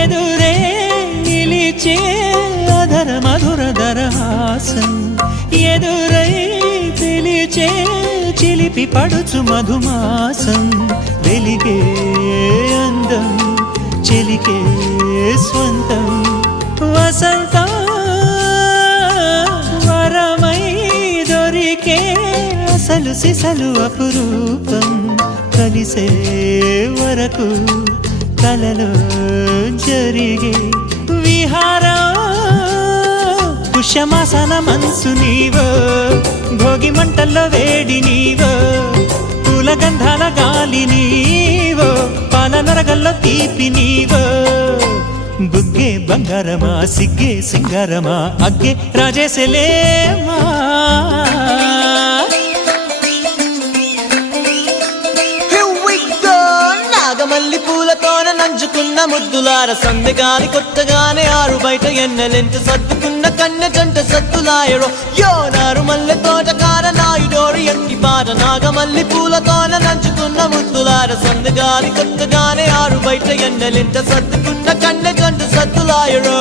ఎదురే నిలిచే అధర మధుర దరహాసం ఎదురై పిలిచే చిలిపి పడుచు మధుమాసం వెలిగే అందం చెలికే స్వంతం వసంతం వరమై దొరికే అసలు సిసలు అపురూపం కలిసే వరకు కలలో జరిగే విహారం పుష్యమాసన మనసు నీవో భోగి మంటల్లో వేడి నీవో పూల గంధాల గాలి నీవో పాల నరగల్లో తీపి నీవో బుగ్గే బంగారమా సిగ్గే సింగారమా అగ్గే రాజేసలేమా మల్లి పూలతోన నంచుకున్న ముద్దులార సందెగాని కొత్తగానే ఆరు బయట ఎన్నెలెంట సర్దుకున్న కన్నె జంట సత్తులాయరో యోనారు మల్లె తోటకార నాయుడోరు ఎట్టి పాట నాగమల్లి పూలతోన నంచుకున్న ముద్దులార సందెగాని కొత్తగానే ఆరు బయట ఎన్నెలెంట సర్దుకున్న కన్నె జంట సత్తులాయరో